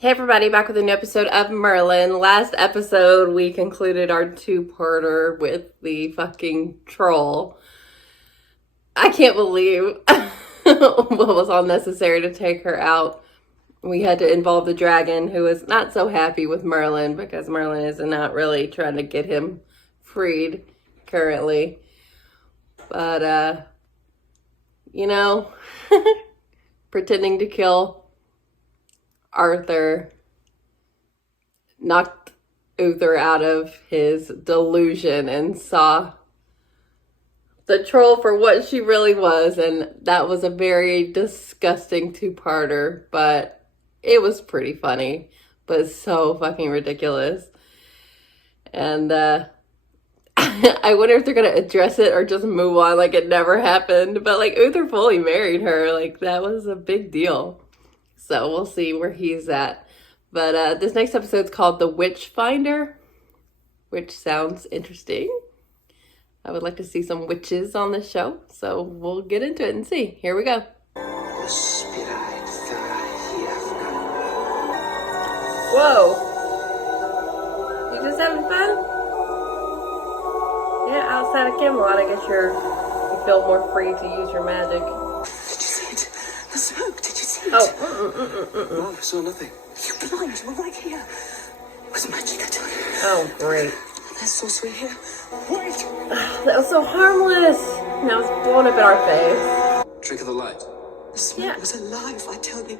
Hey everybody, back with a new episode of Merlin. Last episode, we concluded our two-parter with the fucking troll. I can't believe what was all necessary to take her out. We had to involve the dragon, who is not so happy with Merlin because Merlin is not really trying to get him freed currently. But, pretending to kill Arthur knocked Uther out of his delusion and saw the troll for what she really was, and that was a very disgusting two-parter, but it was pretty funny, but so fucking ridiculous. And I wonder if they're gonna address it or just move on like it never happened. But like Uther fully married her, like that was a big deal. So we'll see where he's at. But this next episode's called The Witchfinder, which sounds interesting. I would like to see some witches on the show, so we'll get into it and see. Here we go. Whoa. You just having fun? Yeah, outside of Camelot, I guess you feel more free to use your magic. Did you see it? The smoke, did you see it? Oh, No, I saw nothing. You're blind, you were right here. It was magic, I tell you. Oh, great. There's sorcery here. Wait! That was so harmless. Now it's blowing up in our face. Trick of the light. The smoke was alive, I tell you.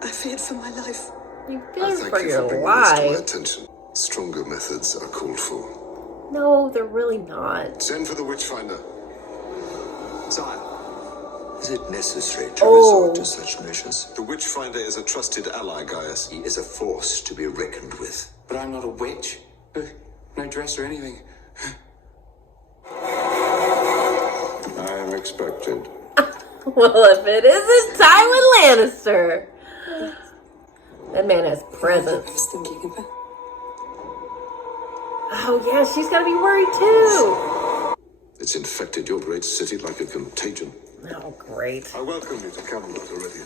I feared for my life. You I fear thank for you your for bringing this to my life. attention. Stronger methods are called for. No, they're really not. Send for the Witchfinder. Sire. Is it necessary to Oh. resort to such measures? The Witchfinder is a trusted ally, Gaius. He is a force to be reckoned with. But I'm not a witch. No dress or anything. I am expected. Well, if it isn't Tywin Lannister. That man has I presence. was thinking about. Oh, yeah, she's got to be worried too. It's infected your great city like a contagion. Oh, great. I welcome you to Camelot already.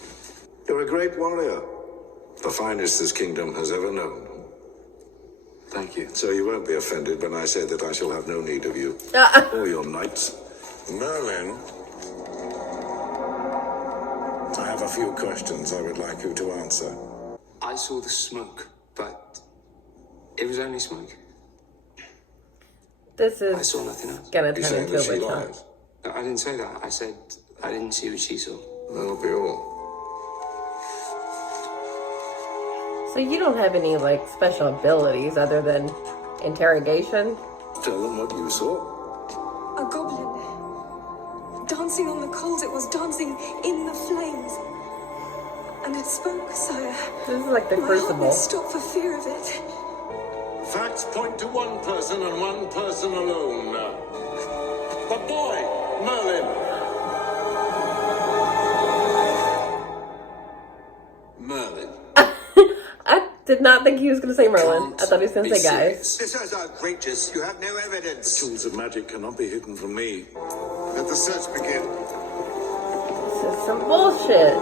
You're a great warrior. The finest this kingdom has ever known. Thank you. So you won't be offended when I say that I shall have no need of you. Or your knights. Merlin, I have a few questions I would like you to answer. I saw the smoke, but it was only smoke. This I is saw nothing else. gonna You turn say into that a she witch hunt. lies. No, I didn't say that. I said I didn't see what she saw. That'll be all. So you don't have any, like, special abilities other than interrogation? Tell them what you saw. A goblin. Dancing on the coals, it was dancing in the flames. And it spoke, sire. This is like the My heart Crucible. would stop for fear of it. Facts point to one person and one person alone. The boy, Merlin. Merlin. I did not think he was going to say Merlin. I thought he was going to say Gaius. This is outrageous. You have no evidence. Tools of magic cannot be hidden from me. Let the search begin. This is some bullshit.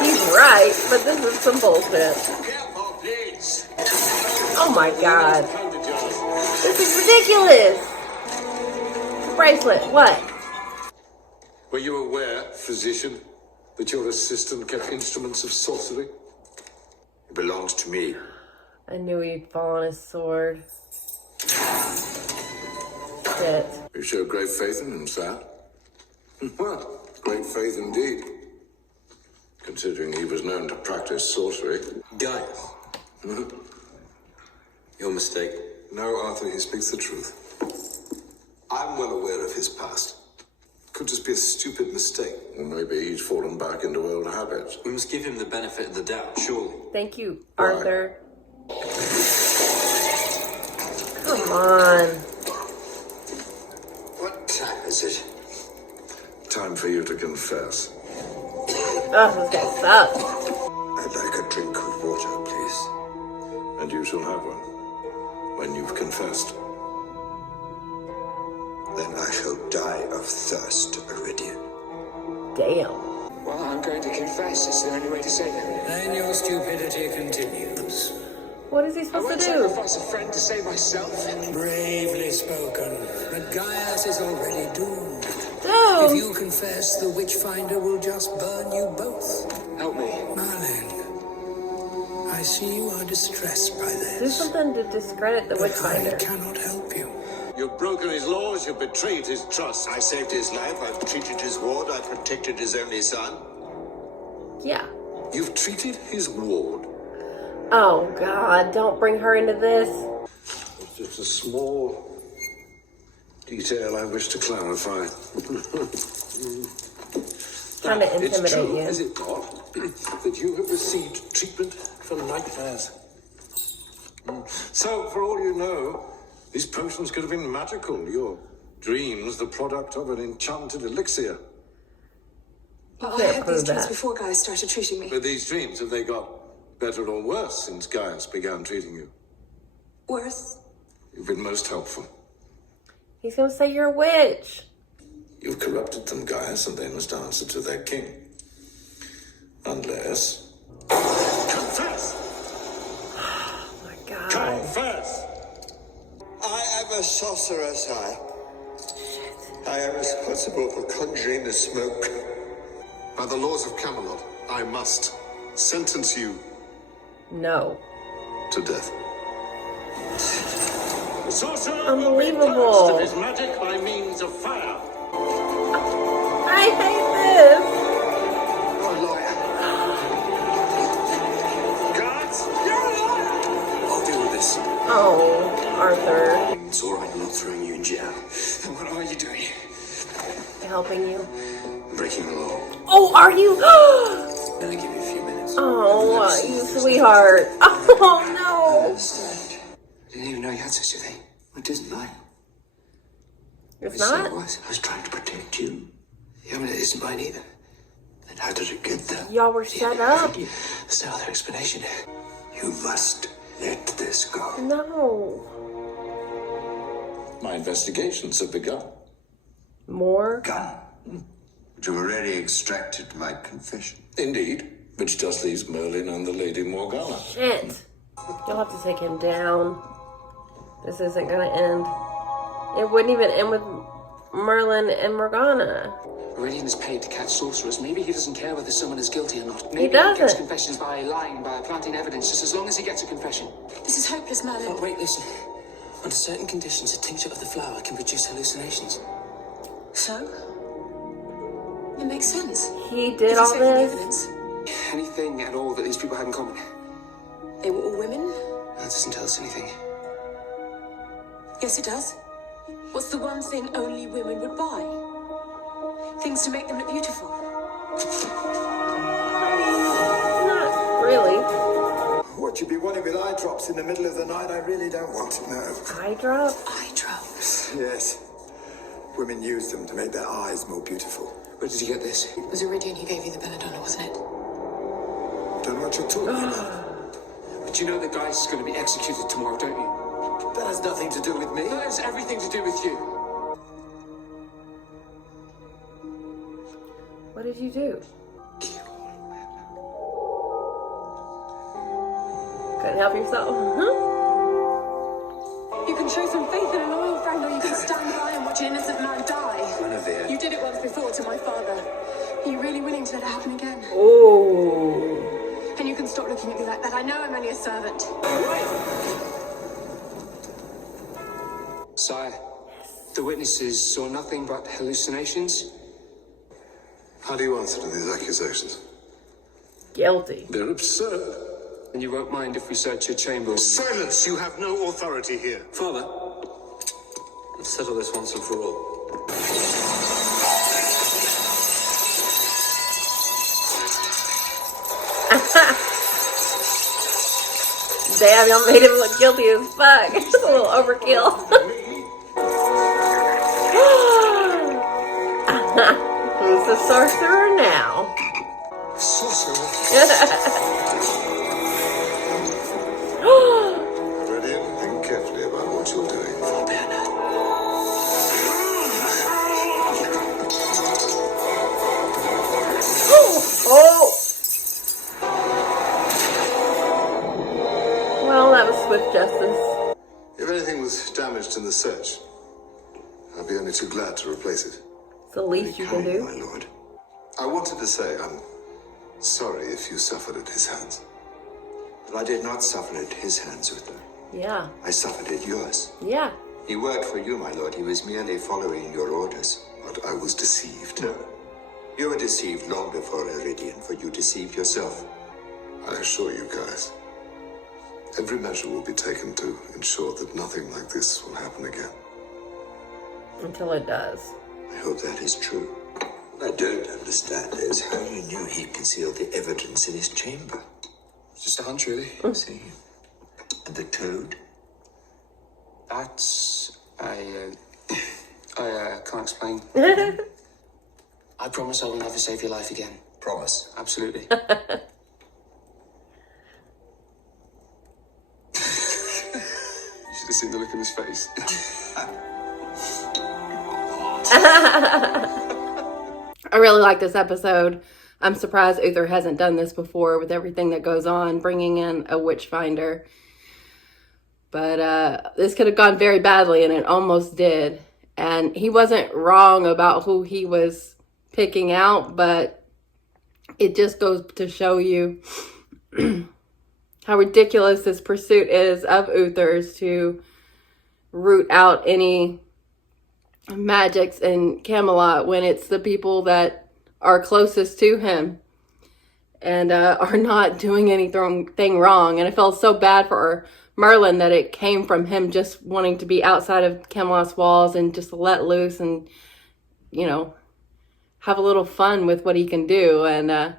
He's right, but this is some bullshit. Careful, please. Oh my god. This is ridiculous. Bracelet, what? Were you aware, physician, that your assistant kept instruments of sorcery? It belongs to me. I knew he'd fall on his sword. Shit. You show great faith in him, sir. Well, great faith indeed. Considering he was known to practice sorcery. Gaius. Your mistake. No, Arthur, he speaks the truth. I'm well aware of his past. Could just be a stupid mistake. Or maybe he's fallen back into old habits. We must give him the benefit of the doubt, surely. Thank you, Arthur. Come on. What time is it? Time for you to confess. Oh, this guy sucks. I'd like a drink of water, please. And you shall have one. When you've confessed. Then I shall die of thirst, Iridian. Damn. Well, I'm I'm going to confess. It's the only way to save him. Then your stupidity continues. What is he I supposed won't to do? sacrifice a friend to save myself. Bravely spoken. But Gaius is already doomed. If No. you confess, the Witchfinder will just burn you both. Help me. Merlin, I see you are distressed by Do this. something to discredit the But I Witchfinder. cannot help you. You've broken his laws, you've betrayed his trust. I saved his life, I've treated his ward, I protected his only son. Yeah. You've treated his ward. Oh, God. Don't bring her into this. It's just a small detail I wish to clarify. Trying to It's intimidate true, you. is it not, that you have received treatment for nightmares? So, for all you know, these potions could have been magical. Your dreams, the product of an enchanted elixir. I can't had prove these dreams that. before Gaius started treating me. But these dreams, have they got better or worse since Gaius began treating you? Worse? You've been most helpful. He's going to say you're a witch. You've corrupted them, Gaius, and they must answer to their king. Unless... Confess! Oh, my God. Confess! I am a sorceress, I am responsible for conjuring the smoke. By the laws of Camelot, I must sentence you No. to death. The sorcerer Unbelievable. will be purged of his magic by means of fire. I hate this. You're a liar. Guards, you're a liar! I'll deal with this. Oh, Arthur. It's all right, I'm not throwing you in jail. What are you doing? Helping you. Breaking the law. Oh, are you? Then I give you a few minutes. Oh, you sweetheart. Oh, no. Understand? I didn't even know you had such a thing. It isn't mine. It's Yes, not? it was. I was trying to protect you. Yeah, but it isn't mine either. And how did it get there? Y'all were set up. There's no other explanation. You must let this go. No. My investigations have begun. More? Gun. But you've already extracted my confession. Indeed, which just leaves Merlin and the Lady Morgana. Shit. You'll have to take him down. This isn't gonna end. It wouldn't even end with Merlin and Morgana. Aurelian is paid to catch sorcerers. Maybe he doesn't care whether someone is guilty or not. He Maybe gets doesn't. confessions by lying, by planting evidence, just as long as he gets a confession. This is hopeless, Merlin. Oh, wait, listen. Under certain conditions, a tincture of the flower can produce hallucinations. So? It makes sense. He If did you all say from the this? evidence, Anything at all that these people have in common. they were all women? That doesn't tell us anything. Yes, it does. What's the one thing only women would buy? Things to make them look beautiful. Not really. What you'd be wanting with eye drops in the middle of the night, I really don't want to know. Eye drop? Eye drops. Yes. Women use them to make their eyes more beautiful. Where did you get this? It was Iridian who gave you the belladonna, wasn't it? Don't know what you're talking about. But you know that Gaius is going to be executed tomorrow, don't you? That has nothing to do with me. That has everything to do with you. What did you do? Couldn't help yourself. You can show some faith in a loyal friend, or you can stand by and watch an innocent man die. Guinevere. You did it once before to my father. Are you really willing to let it happen again? Oh. And you can stop looking at me like that. I know I'm only a servant. Sire, the witnesses saw nothing but hallucinations. How do you answer to these accusations? Guilty. They're absurd. And you won't mind if we search your chamber? Silence! You have no authority here. Father, let's settle this once and for all. Damn, y'all made him look guilty as fuck. It's a little overkill. Who's the sorcerer now? Sorcerer. Iridian, think carefully about what you're doing. Oh, swift justice. If anything was damaged in the search, I'd be only too glad to replace it. It's the least you can do. My lord. I wanted to say I'm sorry if you suffered at his hands. But I did not suffer at his hands, Uther. Yeah. I suffered at yours. Yeah. He worked for you, my lord. He was merely following your orders. But I was deceived. No. You were deceived long before Iridian, for you deceived yourself. I assure you guys, every measure will be taken to ensure that nothing like this will happen again. Until it does. I hope that is true. What I don't understand is how you knew he concealed the evidence in his chamber. It's just a hunch, really. See? And the toad? That's... I can't explain. I promise I will never save your life again. Promise. Absolutely. You should have seen the look on his face. I really like this episode. I'm surprised Uther hasn't done this before with everything that goes on, bringing in a Witchfinder. But this could have gone very badly, and it almost did. And he wasn't wrong about who he was picking out, but it just goes to show you how ridiculous this pursuit is of Uther's to root out any magics in Camelot when it's the people that are closest to him and are not doing anything wrong. And I felt so bad for Merlin that it came from him just wanting to be outside of Camelot's walls and just let loose and, you know, have a little fun with what he can do. And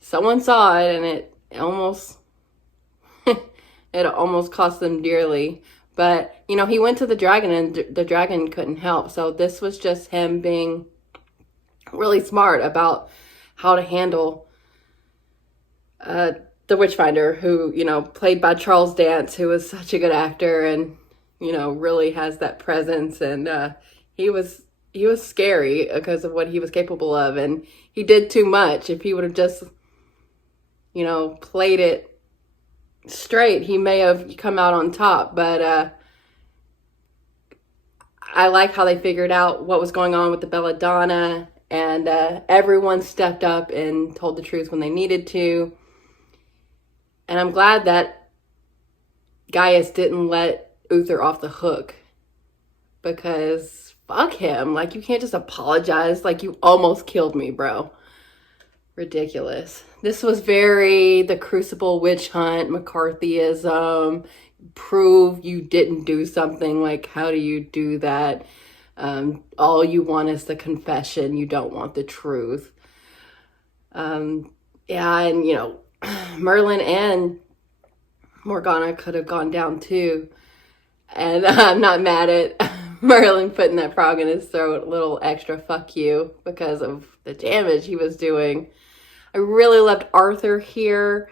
someone saw it, and it almost it almost cost them dearly. But, you know, he went to the dragon, and the dragon couldn't help. So this was just him being really smart about how to handle the Witchfinder, who, you know, played by Charles Dance, who was such a good actor and, you know, really has that presence. And he was scary because of what he was capable of. And he did too much. If he would have just, you know, played it straight, he may have come out on top. But I like how they figured out what was going on with the belladonna, and everyone stepped up and told the truth when they needed to. And I'm glad that Gaius didn't let Uther off the hook, because fuck him. Like, you can't just apologize like you almost killed me, bro. Ridiculous. This was very the Crucible witch hunt, McCarthyism. Prove you didn't do something. Like, how do you do that? All you want is the confession. You don't want the truth. Yeah, and, you know, Merlin and Morgana could have gone down too. And I'm not mad at Merlin putting that frog in his throat. A little extra fuck you because of the damage he was doing. I really loved Arthur here,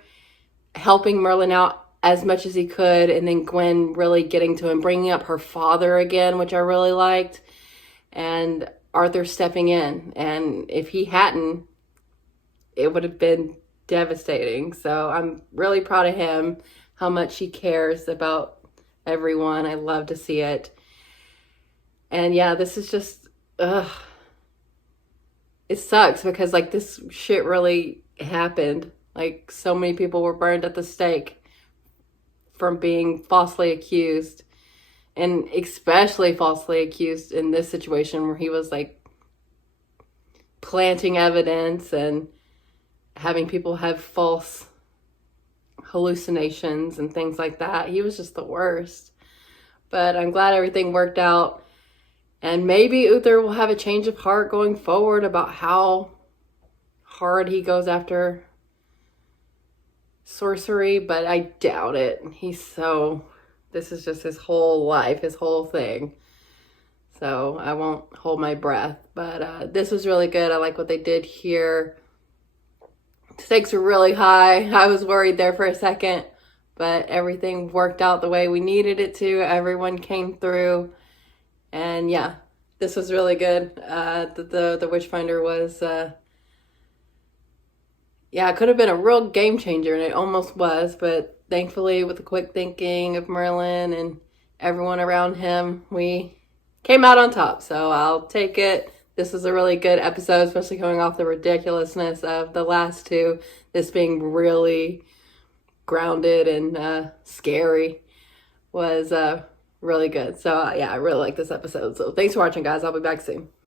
helping Merlin out as much as he could. And then Gwen really getting to him, bringing up her father again, which I really liked. And Arthur stepping in. And if he hadn't, it would have been devastating. So I'm really proud of him, how much he cares about everyone. I love to see it. And yeah, this is just it sucks because, like, this shit really happened. Like, so many people were burned at the stake from being falsely accused, and especially falsely accused in this situation where he was like planting evidence and having people have false hallucinations and things like that. He was just the worst. But I'm glad everything worked out. And maybe Uther will have a change of heart going forward about how hard he goes after sorcery, but I doubt it. This is just his whole life, his whole thing. So I won't hold my breath. But this was really good. I like what they did here. Stakes were really high. I was worried there for a second, but everything worked out the way we needed it to. Everyone came through, and yeah, this was really good. The Witchfinder was, it could have been a real game changer, and it almost was, but thankfully, with the quick thinking of Merlin and everyone around him, we came out on top. So I'll take it. This was a really good episode, especially coming off the ridiculousness of the last two. This being really grounded and scary was really good. So yeah, I really like this episode. So thanks for watching, guys. I'll be back soon.